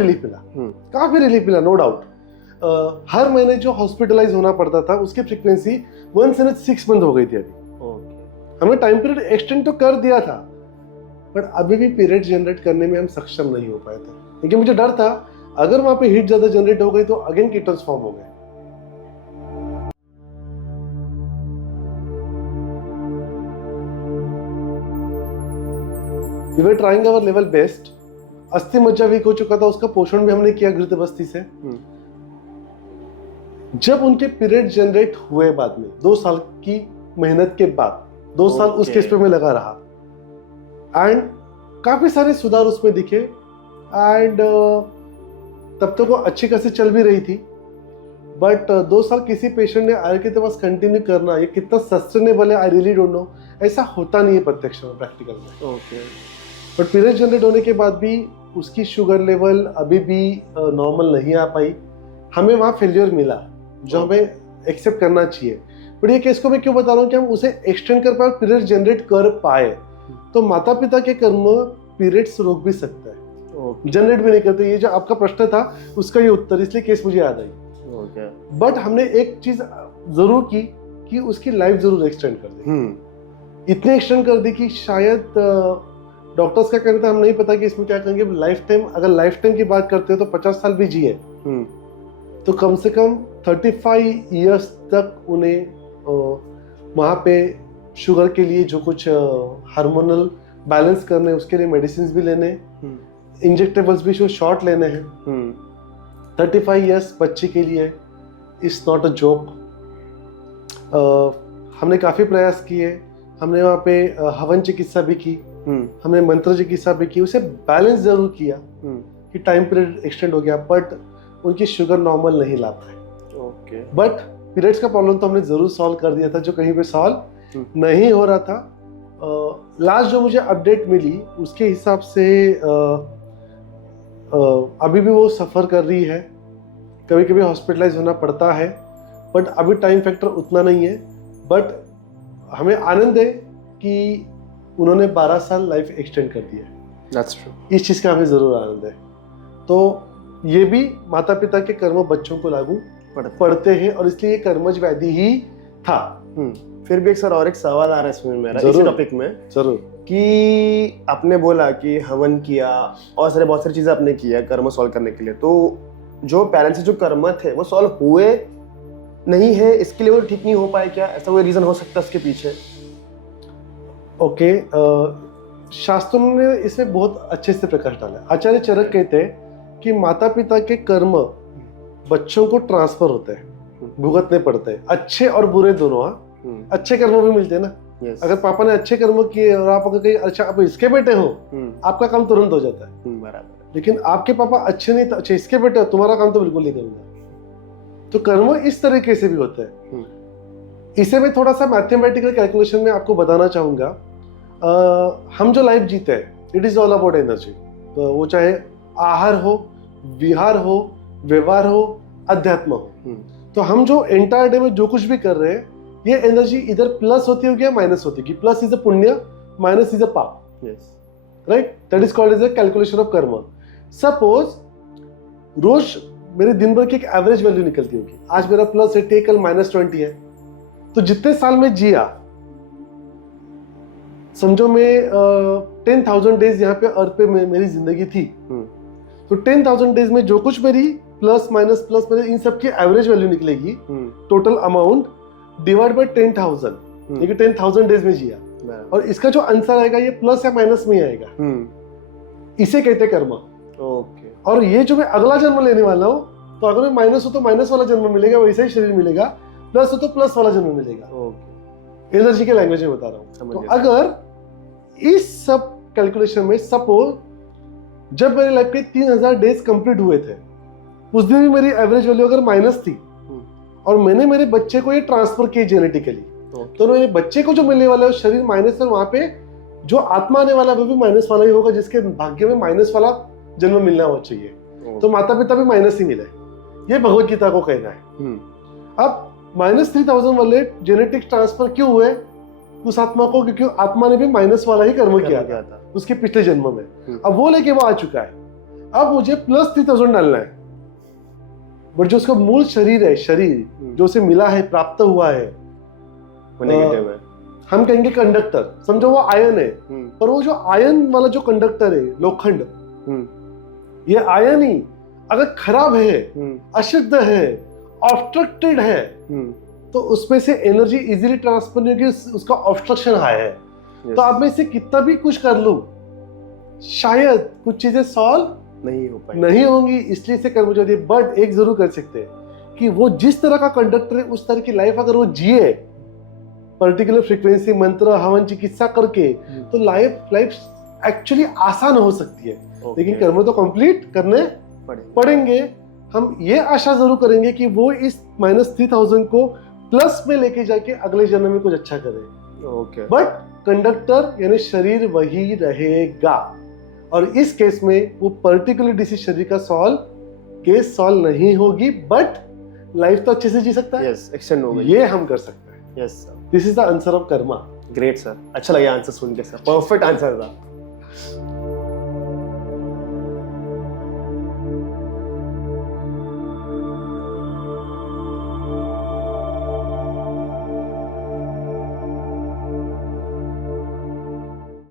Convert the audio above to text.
Relief मिला, काफी relief मिला, नो डाउट। हर महीने जो हॉस्पिटलाइज होना पड़ता था उसकी फ्रीक्वेंसी 1 से 6 मंथ हो गई थी अभी। हमने टाइम पीरियड एक्सटेंड तो कर दिया था, बट अभी भी पीरियड जनरेट करने में हम सक्षम नहीं हो पाए थे, क्योंकि मुझे डर था अगर वहां पे हीट ज्यादा जनरेट हो गई तो अगेन कीटोन्स फॉर्म हो गए। We were trying our level best. अस्थि मज्जा वीक हो चुका था, उसका पोषण भी हमने किया घृत बस्ती से। जब उनके पीरियड जनरेट हुए बाद में 2 साल की मेहनत के बाद 2 साल उस केस पे मैं लगा रहा एंड काफी सारे सुधार उसमें दिखे एंड तब तक वो अच्छी खासी चल भी रही थी, बट 2 साल किसी पेशेंट ने आयुर्वेद के पास कंटिन्यू करना ये कितना सस्टेनेबल है आई रियली डोंट नो। ऐसा होता नहीं है प्रत्यक्ष में, प्रैक्टिकल में। बट पीरियड जनरेट होने के बाद भी उसकी शुगर लेवल अभी भी नॉर्मल नहीं आ पाई। हमें वहाँ फेलियर मिला जो हमें एक्सेप्ट करना चाहिए। बट ये केस को मैं क्यों बता रहा हूँ कि हम उसे एक्सटेंड कर पाए, पीरियड जनरेट कर पाए, तो माता पिता के कर्म पीरियड्स रोक भी सकता है, जनरेट भी नहीं करते। ये जो आपका प्रश्न था उसका ये उत्तर, इसलिए केस मुझे याद आई। बट हमने एक चीज जरूर की कि उसकी लाइफ जरूर एक्सटेंड कर दी। इतनी एक्सटेंड कर दी कि शायद डॉक्टर्स का कहना था, हम नहीं पता कि इसमें क्या करेंगे, लाइफ टाइम, अगर लाइफ टाइम की बात करते हैं तो 50 साल भी जिए तो कम से कम 35 इयर्स तक उन्हें वहाँ पे शुगर के लिए जो कुछ हार्मोनल बैलेंस करने उसके लिए मेडिसिन भी लेने, इंजेक्टेबल्स भी जो शॉर्ट लेने हैं। 35 इयर्स बच्चे के लिए इट्स नॉट अ जोक। हमने काफ़ी प्रयास किए, हमने वहाँ पे हवन चिकित्सा भी की, हमने मंत्र चिकित्सा भी की, उसे बैलेंस जरूर किया कि टाइम पीरियड एक्सटेंड हो गया, बट उनकी शुगर नॉर्मल नहीं ला पाए। बट पीरियड्स का प्रॉब्लम तो हमने जरूर सॉल्व कर दिया था, जो कहीं पे सॉल्व नहीं हो रहा था। लास्ट जो मुझे अपडेट मिली उसके हिसाब से अभी भी वो सफ़र कर रही है, कभी कभी हॉस्पिटलाइज होना पड़ता है, बट अभी टाइम फैक्टर उतना नहीं है। बट हमें आनंद है कि उन्होंने 12 साल लाइफ एक्सटेंड कर दिया है। That's true. इस चीज़ का हमें ज़रूर आनंद है। तो ये भी माता पिता के कर्म बच्चों को लागू पड़ते हैं और इसलिए ये कर्मज व्याधि ही था। फिर भी एक सर और एक सवाल आ रहा है इसमें मेरा इसी टॉपिक में, जरूर, कि आपने बोला कि हवन किया और सारे बहुत सारी चीजें आपने किया कर्म सॉल्व करने के लिए, तो जो पेरेंट्स से जो कर्म थे वो सॉल्व हुए नहीं है, इसके लिए वो ठीक नहीं हो पाए क्या? ऐसा कोई रीजन हो सकता है उसके पीछे? ओके, शास्त्रों ने इसमें बहुत अच्छे से प्रकाश डाला। आचार्य चरक कहते हैं कि माता पिता के कर्म बच्चों को ट्रांसफर होते हैं, भुगतने पड़ते हैं, अच्छे और बुरे दोनों। अच्छे कर्म भी मिलते हैं ना। अगर पापा ने अच्छे कर्म किए और आप अगर कहीं अच्छा आप इसके बेटे हो, आपका काम तुरंत हो जाता है। बराबर। लेकिन आपके पापा अच्छे नहीं, अच्छे इसके बेटे हो, तुम्हारा काम तो बिल्कुल नहीं करूंगा। तो कर्म इस तरीके से भी होता है। इसे मैं थोड़ा सा मैथमेटिकल कैलकुलेशन में आपको बताना चाहूंगा। हम जो लाइफ जीते हैं, it is all about energy. तो वो चाहे आहार हो, विहार हो, व्यवहार हो, अध्यात्म हो। तो हम जो एंटायर डे में जो कुछ भी कर रहे हैं, ये एनर्जी इधर प्लस होती होगी या माइनस होती होगी। प्लस इज अ पुण्य, minus is a paap, right? That is called as a calculation of karma. Suppose रोज मेरे दिन भर की एक एवरेज वैल्यू निकलती होगी, आज मेरा प्लस 80 है, कल -20 है, तो जितने साल में जिया, समझो मैं 10,000 डेज यहाँ पे अर्थ पे मेरी जिंदगी थी, तो 10,000 डेज में जो कुछ मेरी प्लस माइनस प्लस मेरे इन सब की एवरेज वैल्यू निकलेगी, टोटल अमाउंट डिवाइड बाय 10,000, देखिए 10,000 डेज में जिया, और इसका जो आंसर आएगा ये प्लस या माइनस में आएगा। इसे कहते हैं कर्म। और ये जो मैं अगला जन्म लेने वाला हूँ, तो अगर मैं माइनस हो तो माइनस वाला जन्म मिलेगा, वैसा ही शरीर मिलेगा, प्लस हो तो प्लस वाला जन्म मिलेगा। एनर्जी के लैंग्वेज में बता रहा हूँ। तो अगर इस सब कैलकुलेशन में सपोज जब मेरे लाइफ के 3,000 डेज कंप्लीट हुए थे, उस दिन भी मेरी एवरेज वैल्यू अगर माइनस थी और मैंने मेरे बच्चे को ये ट्रांसफर किया जेनेटिकली, तो मेरे बच्चे को जो मिलने वाला है शरीर माइनस, और वहां पे जो आत्मा आने वाला है वो भी माइनस वाला ही होगा, जिसके भाग्य में माइनस वाला जन्म मिलना हो चाहिए। तो माता पिता भी माइनस ही मिले, ये भगवत गीता को कहना है। अब -3,000 वाले जेनेटिक ट्रांसफर क्यों हुए उस आत्मा को? क्योंकि आत्मा ने भी माइनस वाला ही कर्म किया था उसके पिछले जन्म में। अब वो लेके वो आ चुका है। अब मुझे प्लस 3000 डालना है, बट जो उसका मूल शरीर है, शरीर जो उसे मिला है, प्राप्त हुआ है, वो नेगेटिव है। हम कहेंगे कंडक्टर, समझो वो आयन है, पर वो जो आयन वाला जो कंडक्टर है, लोखंड, ये आयन ही अगर खराब है, अशुद्ध है, ऑब्स्ट्रक्टेड है, तो उसमें से एनर्जी इजीली ट्रांसफर नहीं होगी, उसका ऑब्स्ट्रक्शन हाई है। तो आप में से कितना भी कुछ कर लूं, शायद कुछ चीजें सॉल्व नहीं होंगी, इसलिए से कर्म ज्योति। बट एक जरूर कर सकते हैं कि वो जिस तरह का कंडक्टर है, उस तरह की लाइफ अगर वो जिए, पर्टिकुलर फ्रीक्वेंसी, मंत्र, हवन, चिकित्सा करके, तो लाइफ एक्चुअली आसान हो सकती है। लेकिन कर्म तो कंप्लीट करने पड़ेंगे। हम ये आशा जरूर करेंगे कि वो इस -3000 को प्लस में लेके जाके अगले जन्म में कुछ अच्छा करे। बट कंडक्टर यानी शरीर वही रहेगा, और इस केस में वो पर्टिकुलर डिसीज शरीर का केस सॉल्व नहीं होगी, बट लाइफ तो अच्छे से जी सकता है। एक्सटेंड होगा, ये हम कर सकते हैं। Yes sir, this is the answer of Karma. Great sir, अच्छा लगा आंसर सुन के सर, परफेक्ट आंसर था।